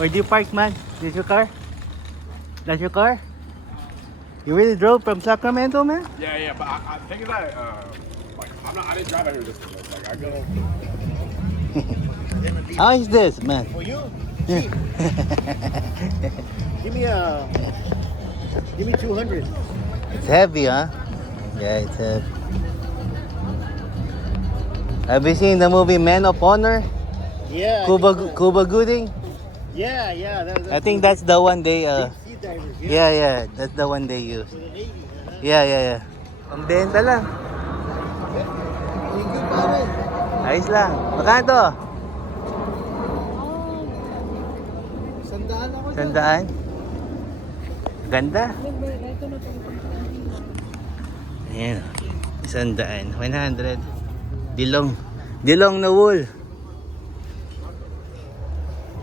Where do you park, man? This your car? That's your car? You really drove from Sacramento, man? Yeah, but I think that like I didn't drive out here this way. Like I go. How is this, man? For you, cheap. Give me 200. It's heavy, huh? Yeah, it's heavy. Have you seen the movie Man of Honor? Yeah. Cuba Gooding? Yeah. I think that's the one they Deep sea divers. yeah, that's the one they use. For the Navy. Yeah. Pambenta lang. Thank you, pare. Ayos lang. Magkano to? Sandaan ako dyan. Sandaan? Ganda. Ayan. Sandaan. 100. Dilong na wool.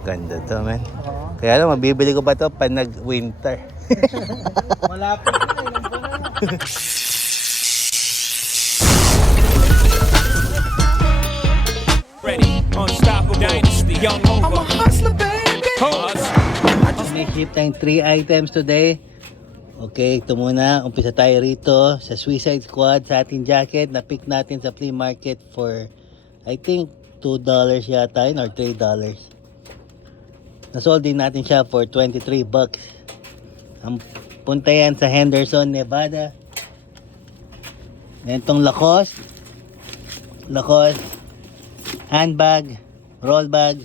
Ganda to, man. Kaya lang, mabibili ko pa to pag nag-winter. Malapit na. Ilang buwan na. Ready, unstoppable dynasty, young over. I'm a hustler, baby. May ship tayong 3 items today. Okay, ito muna. Umpisa tayo rito sa Suicide Squad sa ating jacket. Na-pick natin sa flea market for, I think, $2 yata yun or $3. Nasold din natin siya for $23. Ang punta yan sa Henderson, Nevada. Itong Lacoste handbag, roll bag.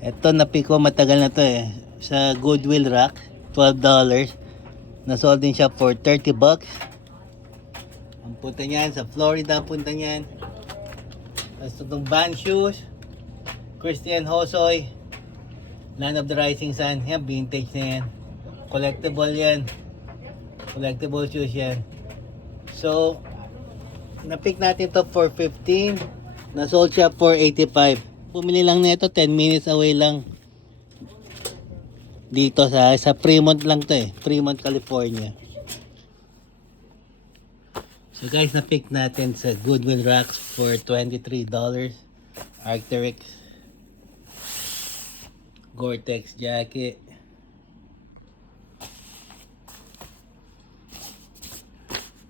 Ito na-pick ko, matagal na to eh. Sa Goodwill rack, $12. Nasold din siya for $30. Ang punta niyan sa Florida, ang punta niyan. Tapos itong Vans shoes, Christian Hosoy, Land of the Rising Sun. Yan, vintage na yan. Collectible yan. Collectible shoes yan. So, na-pick natin to for $15. Nasold siya for $85. Pumili lang nito, 10 minutes away lang. Dito sa Fremont lang to eh. Fremont, California. So guys, na-pick natin sa Goodwill racks for $23. Arc'teryx Gore-Tex jacket.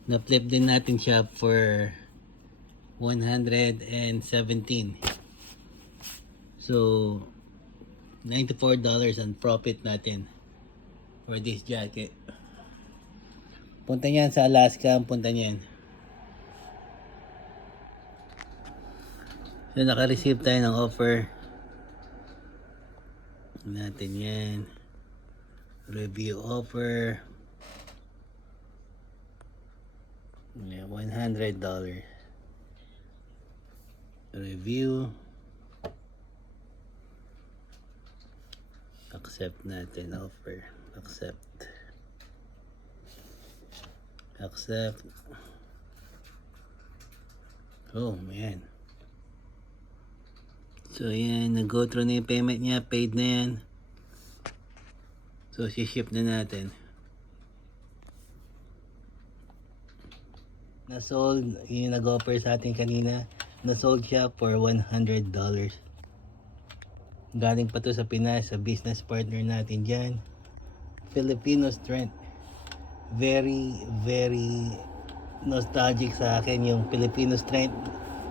Na-flip din natin siya for $117. So $94 ang profit natin for this jacket. Punta niyan sa Alaska, ang punta niyan. So naka-receive tayo ng offer. Natin yan. Review offer. $100. Review. Accept natin offer. Accept. Oh, man. So, yan. Nag-go through na yung payment niya. Paid na yan. So, ship na natin. Nasold. Yung nag-offer sa atin kanina. Nasold siya for $100. Galing pa to sa Pinas, sa business partner natin dyan. Filipino Strength. Very, very nostalgic sa akin yung Filipino Strength.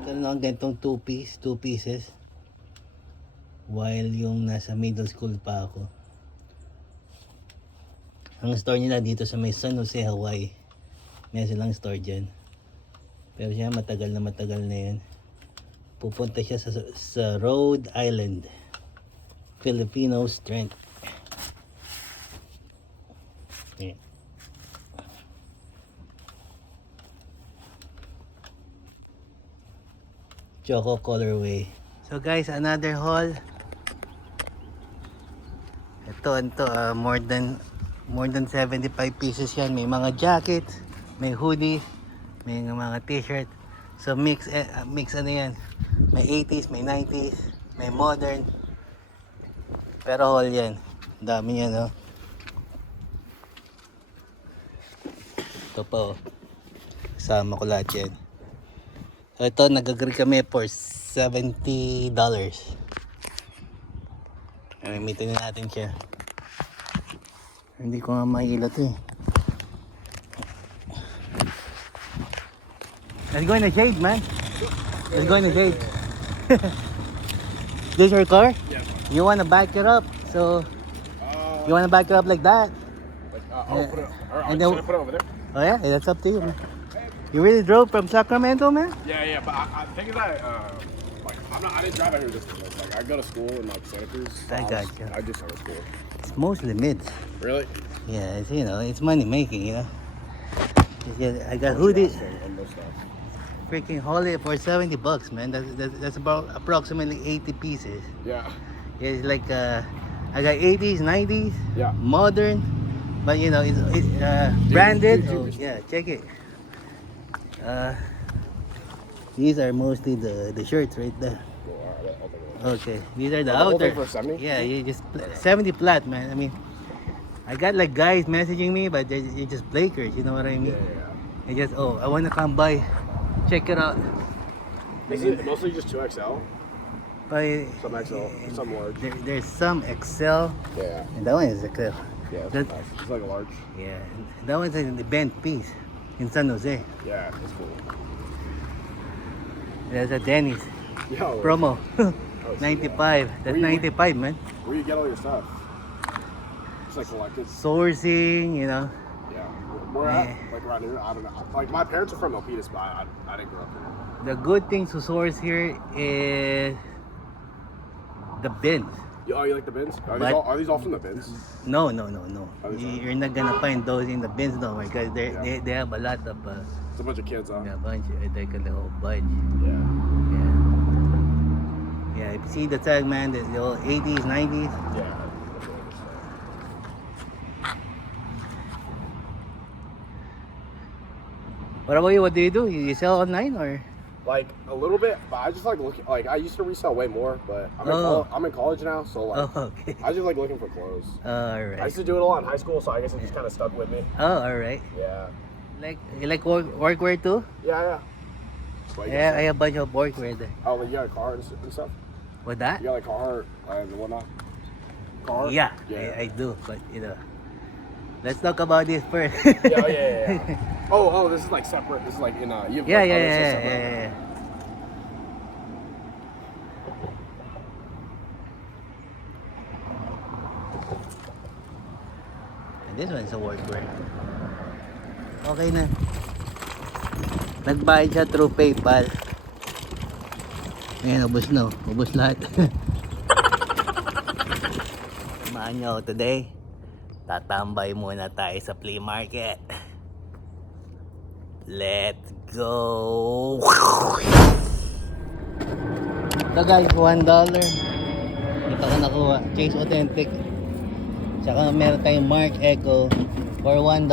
Karoon ako ganitong 2 pieces. While yung nasa middle school pa ako. Ang store nila dito sa may San Jose, Hawaii. May silang store dyan. Pero siya matagal na yan. Pupunta siya sa Rhode Island. Filipino Strength. Yeah. Choco colorway. So guys, another haul. Ito more than 75 pieces yan. May mga jackets, may hoodies, may mga t-shirt. So mix ano yan. May 80s, may 90s, may modern. Pero haul yan. Dami yan, no? Ito pa, oh. Kasama ko lahat yan. So ito, nag-agree kami for $70. Gamitin na natin siya. Hindi ko nga mailot eh. Let's go in the shade, man. Let's go in the shade. This your car? Yeah. You wanna back it up? So you wanna back it up like that? I'll put it. Or And should then- I put it over there? Oh yeah, that's up to you, man. You really drove from Sacramento, man? Yeah, but I think that like I didn't drive out here just because like I go to school in like Santa Cruz. so I was- gotcha. I just started school. It's mostly mids. Really? Yeah, it's, you know, it's money making, you know. I got hoodies, On those stuff. freaking Holly for $70, man. That's about approximately 80 pieces. Yeah. It's like I got 80s, 90s, Yeah. modern, but you know it's branded. dude, Oh, yeah, check it. These are mostly the shirts right there. Cool. All right, I'll take it. Okay, these are the The whole outer. thing for 70? Yeah, you just 70 flat, man. I mean, I got like guys messaging me, but they're just Blakers. You know what I mean? Yeah. They just I want to come by, check it out. Is it mostly just 2XL? But Some XL, some large. there's some XL, Yeah. and that one is XL. Yeah. It's That- nice. It's like a large. Yeah, that one's in the bent piece in San Jose. Yeah, it's cool. There's a Denny's Yo. promo, Oh, shit, 95. That's Where you- 95, man. Where you get all your stuff? Just like collected. Sourcing, you know. Yeah. Where at? Yeah. Like around here? I don't know. Like my parents are from Milpitas, but I didn't grow up here. The good thing to source here is the bins. Oh, you like the bins? But- Are these all from the bins? No. Are these all- You're not gonna find those in the bins though, because Yeah. they have a lot of It's a bunch of kids, huh? a bunch, like a whole bunch. Yeah. Yeah, if you see the tag, man, the old 80s, 90s. Yeah. What about you? What do you do? You sell online or? Like a little bit, but I just like looking. Like I used to resell way more, but I'm in college now, so like Oh, okay. I just like looking for clothes. All I right. used to do it a lot in high school, so I guess it just kind of stuck with me. Oh, all right. Yeah. Like you like workwear too? Yeah. But Yeah, I have a bunch of workwear there. Oh, like you got a car and stuff? What that? You got like car and whatnot? Car? Yeah, Yeah. I do, but you know, let's talk about this first. Yeah. Oh, this is like separate. This is like in you have Yeah, like yeah, other yeah, stuff yeah, separate. yeah. And this one's a workwear. Okay na. Nagbayad siya through PayPal. Ayan, ubos na. Ubos lahat. Samahan nyo ako today. Tatambay muna tayo sa flea market. Let's go! Ito guys, $1. Ito ko nakuha. Chase Authentic. Tsaka meron tayong Mark Echo for $1.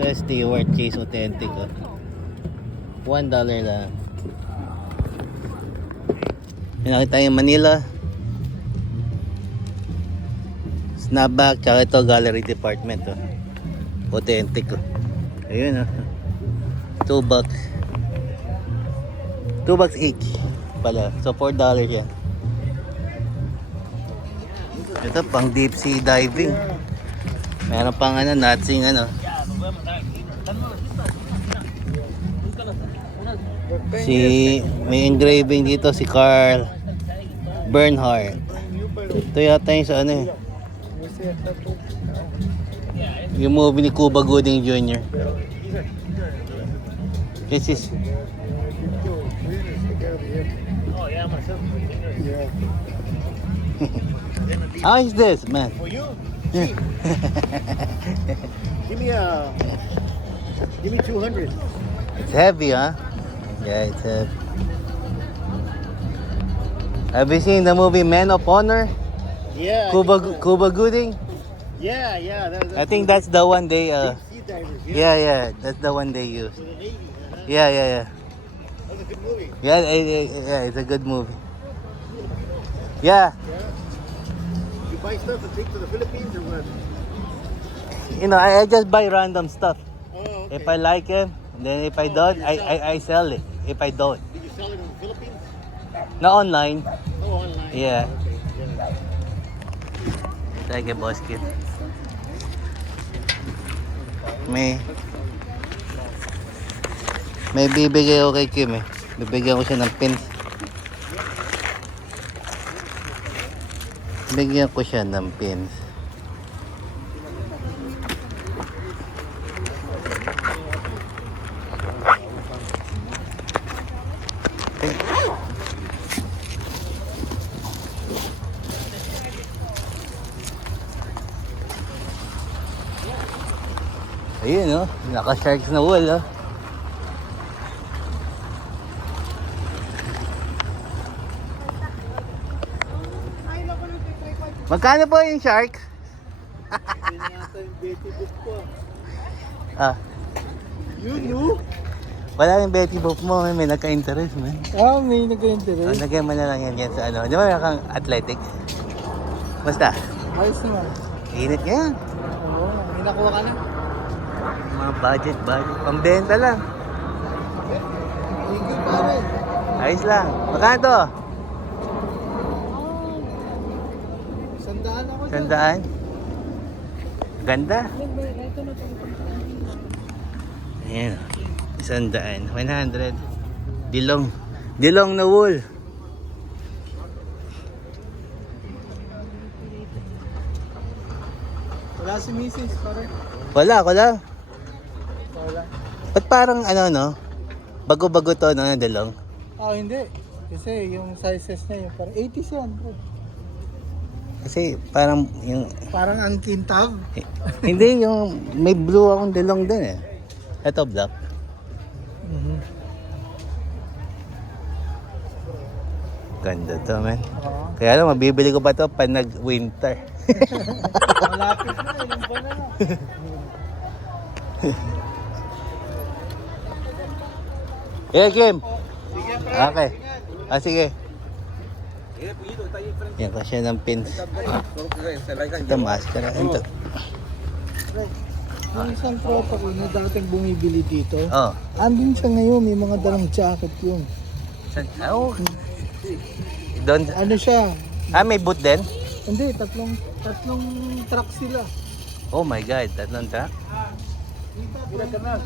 So Stewart Chase Authentic. Oh. $1 lang. Pinakita tayong Manila. Snapback, tsaka ito gallery department. Oh. Authentic. Oh. Ayun. Oh. $2. $2 each pala. So $4 yan. Ito pang deep sea diving. Meron pang natsing may engraving dito si Carl Bernhardt. Ito yata yung sa yung movie ni Cuba Gooding Jr. This is how is this, man? For you? Give me 200. It's heavy, huh? Yeah, it's heavy. Have you seen the movie Men of Honor? Yeah. Cuba Gooding? Yeah. I think that's the one they Sea divers. yeah, that's the one they used. For the Navy. Yeah. That's a good movie. Yeah, it's a good movie. Yeah, You buy stuff and take to the Philippines or what? you know, I just buy random stuff. Oh, okay. If I like it, then if I don't, I sell it. If I don't, Did you sell it in the Philippines? not online. Oh, online. Yeah. Thank you, Boss Kid. May bibigay ako kay Kim eh. Bibigyan ko siya ng pins. Bigyan ko siya ng pins. Ayun oh, naka-sharks na wall oh. Magkano po yung shark? Yun yata yung Betty Boop ko. Ah, Yun, no? wala yung Betty Boop mo, may nagka-interest man. Ah, may Oh, nagka-interest. lagyan mo na lang yan sa ano. Di ba meron kang athletic? Basta, Ayos naman. init nga yan. Oo, may nakuha ka na. Mga budget. Pambenta lang. Thank you, pare. Ayos lang. Magkano to? Sandaan ako dyan. Sandaan? Ganda. Ayan. 100. 100. Dilong na wool. Wala si Mrs. pare. Wala, ako lang. Wala. Ba't parang ano no? Bago-bago to no, dilong? Ah, hindi. Kasi yung sizes niya yung parang 80s yan, bro. Kasi parang yung... Parang ang kintab. Hindi, yung may blue akong dilong din eh. Ito black. Ganda to, man. Oo. Kaya lang, mabibili ko pa to pag nag-winter. Malapit na, ilang buwan na lang. Yeah, Kim. Okay. Ah, sige. Yan kasi ng pins. Ito, maskara. Ito. Yung isang tropa ko na dating bumibili dito, Oh. andun siya ngayon, may mga dalang jacket yun. Oh. Doon. Ano siya? Ah, may boot din? Hindi, tatlong truck sila. Oh my God, tatlong truck? Mira, carnal,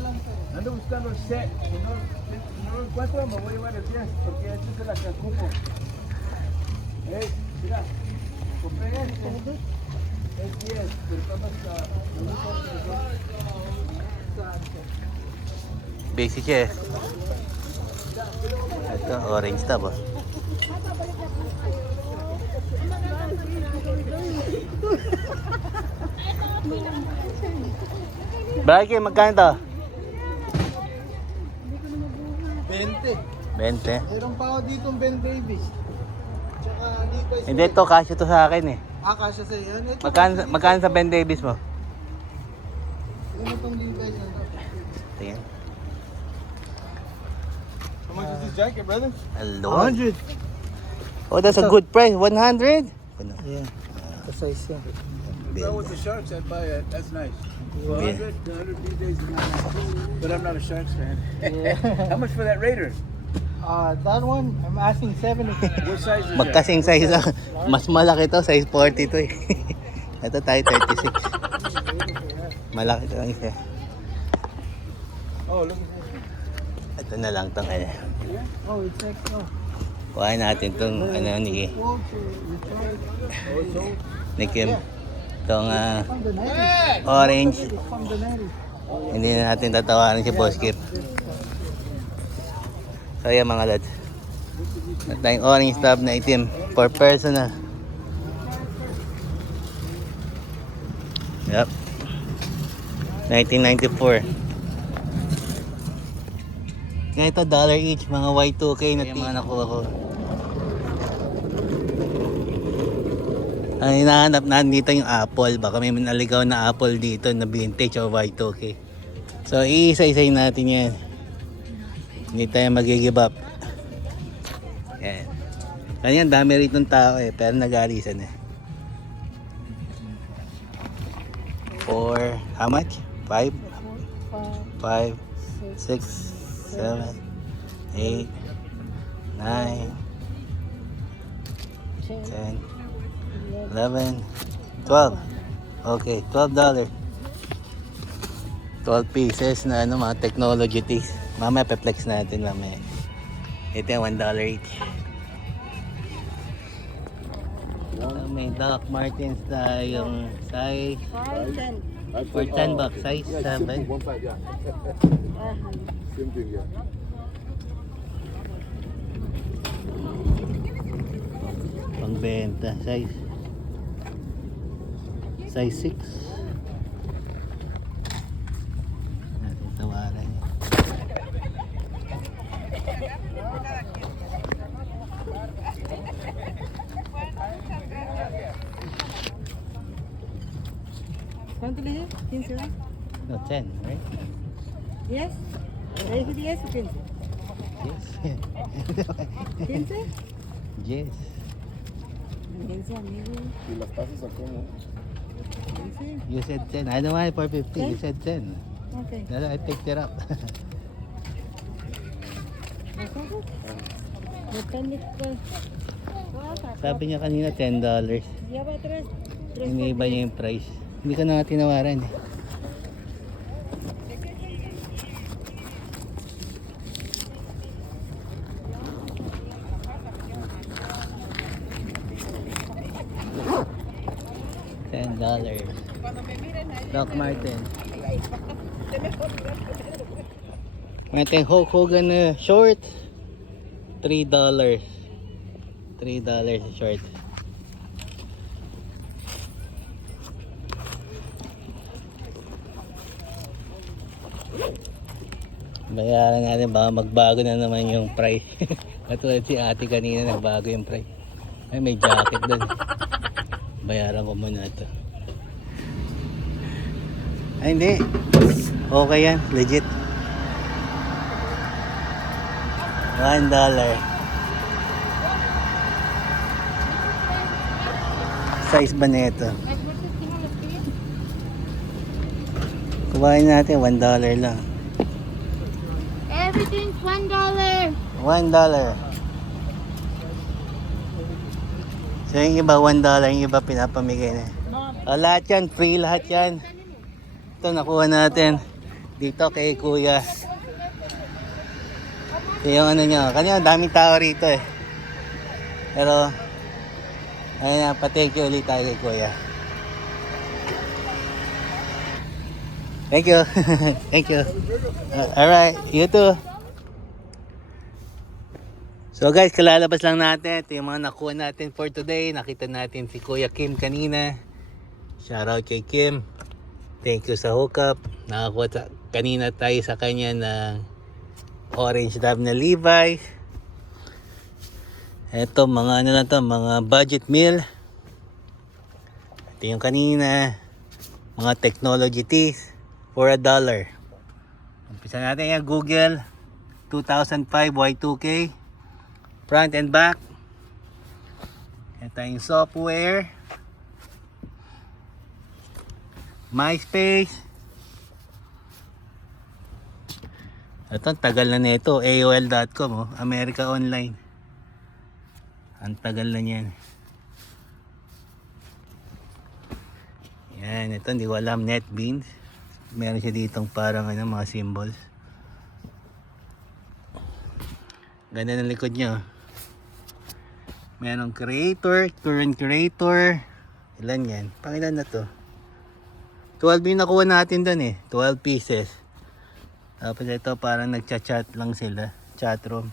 ando buscando el set. No lo encuentro, me voy a llevar el 10, porque este es el que ocupo. Hey, mira, compré este. Es 10, pero estamos Basic siya eh. Ito, orange tab oh. Bakit, magkano to? 20. 20. Meron pa ako dito Ben Davis. Tsaka Levi's. Hindi to, kasya to sa akin eh. Kasya sa yan. Ito, Magkano sa Ben Davis mo? Ano itong Levi's na to? Tingnan. How much is this jacket, brother? Hello. 100. Oh, that's a good price. 100? Yeah. The size yan. Bill. the Sharks, I'd buy it. That's nice. Yeah. 100 these days is not nice. But I'm not a Sharks fan. How much for that Raider? That one, I'm asking 70. What size is Magkasing size lang. Mas malaki to, size 40 to eh. Ito tayo 36. Malaki to lang isa. Oh, look at this. Ito na lang tong ano. Oh, it's like, oh. Kuhain natin tong ano ni Kim. Tong From the 90s. orange. From the 90s. Hindi na natin tatawanan si Boss Kip. So yan mga lads. At tayong orange tab na itim for personal. Yep. 1994. Kaya ito dollar each, mga Y2K na mga nakuha ko. Ang hinahanap natin dito yung Apple. Baka may naligaw na Apple dito na vintage o Y2K. So iisa-isayin natin yan. Hindi tayo mag-give up. Yan. Kanyan dami rito ng tao eh. Pero nag-aalisan eh. 4, how much? 5? 5, 6, 7, 8, 9, 10, 11, 12. Okay, $12. 12 pieces na ano, mga technology things. Mamaya pe-flex natin mamaya. Ito yung $1 each. May Doc Martens na yung size for $10, size 7. 1.5, yeah. Same thing, yeah. Pangbenta, size 6. Natin tawaran niya. ¿Cuánto le dio? 15, ¿verdad? No, 10, right? ¿10? ¿Le dije 10 o 15? Yes. ¿15? Yes. 15, amigo. Y las tazas a cómo? 15. You said 10. I don't want it for 50. You said 10. Okay. That's why I picked it up. ¿Nosotros? Depende pues. Sabi niya kanina $10. Lleva 3. Iniiba niya yung price. Hindi ko na nga tinawaran eh. $10. Doc Marten. Martin Hulk Hogan na short. $3. $3 a short. Bayaran natin, baka magbago na naman yung price. Katulad si ate kanina, nagbago yung price. Ay, may jacket doon. Bayaran ko muna ito. Ay, hindi. Okay yan, legit. $1. Size ba na ito? Kumain natin, $1 lang. Everything's $1. $1. So yung iba $1, yung iba pinapamigay na. Lahat yan, free lahat yan. Ito nakuha natin dito kay Kuya. Ito yung ano nyo, kanina daming tao rito eh. Pero ayun na, pa-thank you ulit tayo kay Kuya. Thank you. Thank you. Alright, you too. So guys, kalalabas lang natin. Ito yung mga nakuha natin for today. Nakita natin si Kuya Kim kanina. Shoutout kay Kim. Thank you sa hookup. Nakakuha kanina tayo sa kanya ng orange dab na Levi's. Ito mga ano lang to, mga budget meal. Ito yung kanina. Mga technology tees for $1. Umpisa natin yung Google 2005 Y2K front and back. Ito yung software, MySpace. Ito tagal na nito, AOL.com, oh, America Online. Ang tagal na yan. Yan, ito hindi ko alam, NetBeans. Meron siya ditong parang ano, mga symbols. Ganda ng likod niya. Merong creator, current creator. Ilan yan? Pangilan na to? 12 yung nakuha natin doon eh. 12 pieces. Tapos ito parang nagchat-chat lang sila. Chat room.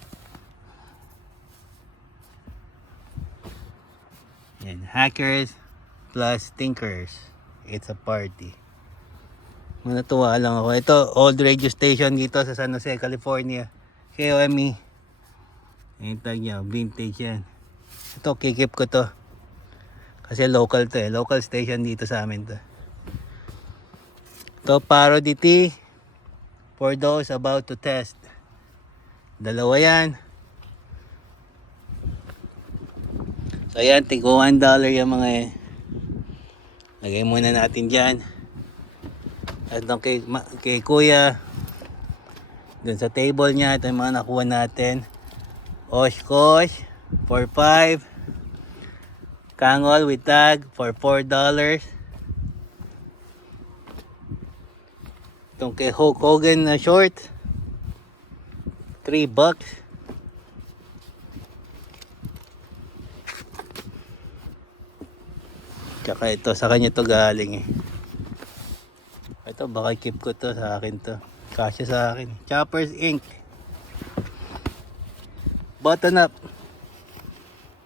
Yan. Hackers plus thinkers. It's a party. Natuwa lang ako. Ito, old radio station dito sa San Jose, California. KOME. Yung tag niya, vintage yan. Ito, kikip ko to. Kasi local to eh. Local station dito sa amin to. Ito, parody tea. For those about to test. Dalawa yan. So yan, tigko $1 yung mga eh. Lagay muna natin dyan. At doon kay Kuya. Doon sa table niya, ito yung mga nakuha natin. Oshkosh, 4-5. Kangol with tag for $4. Itong kay Hulk Hogan na short, $3. Tsaka ito, sa kanya to galing eh. Ito, baka keep ko to, sa akin to. Kasya sa akin. Choppers Inc. Button up.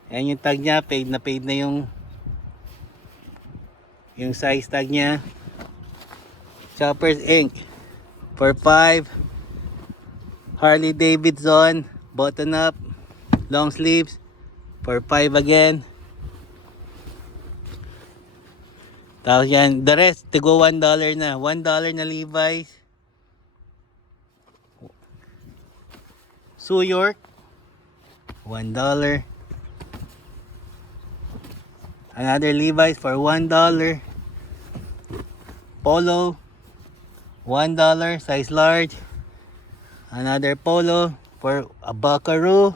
Ayan yung tag niya, paid na yung size tag niya. Choppers Inc. For $5. Harley Davidson, button up, long sleeves, for $5 again. Tapos yan, the rest, tigo $1 na. $1 na Levi's. New York, $1. Another Levi's for $1. Polo, $1, size large. Another polo for a buckaroo.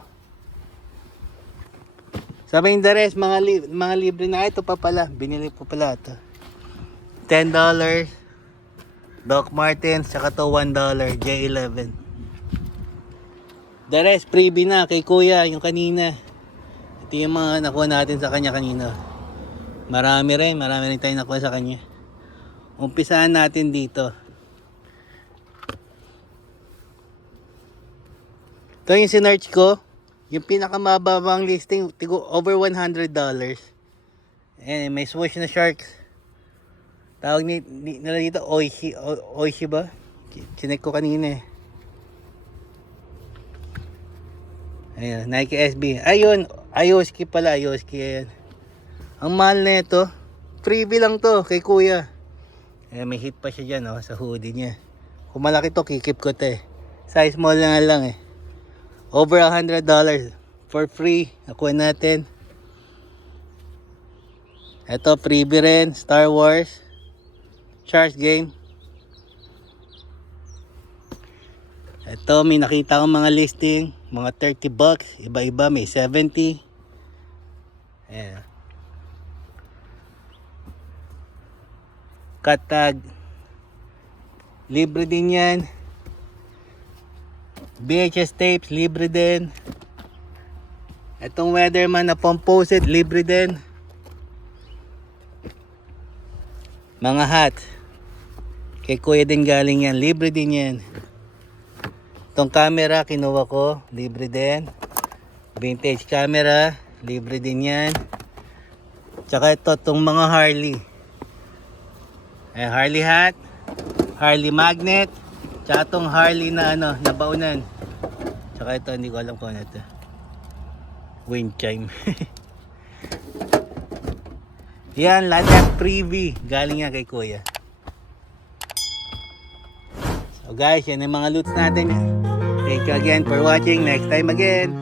Sabi yung the rest, mga libre na. Ito pa pala, binili po pala ito. $10. Doc Martens, tsaka to $1, J11. The rest, freebie na kay kuya, yung kanina. Ito yung mga nakuha natin sa kanya kanina. Marami rin tayong nakuha sa kanya. Umpisahan natin dito. Ito yung sinearch ko. Yung pinakamababang listing, tigo over $100. And may swoosh na sharks. Tawag nila dito, Oishi ba? Chinek ko kanina eh. Ayun, Nike SB. Ayun, Ayoski pala, Ayoski. Ayan. Ang mahal na ito. Freebie lang to kay kuya. Eh, may hit pa siya dyan sa hoodie niya. Kung malaki to, kikip ko to eh. Size small na lang eh. Over $100 for free. Nakuha natin. Ito, freebie rin. Star Wars. Charge game. Ito, may nakita akong mga listing. Mga $30. Iba-iba. May 70. Ayan. Cut tag. Libre din yan. VHS tapes, libre din. Itong Weatherman na composite, libre din. Mga hat. Kay kuya din galing yan, libre din yan. Itong camera, kinuha ko, libre din. Vintage camera, libre din yan. Tsaka itong mga Harley. Harley hat, Harley magnet, tsaka itong Harley na nabaunan. Tsaka ito, hindi ko alam kung ano ito. Wind chime. Yan, lahat yan freebie. Galing nga kay kuya. So guys, yan ang mga loots natin. Thank you again for watching. Next time again.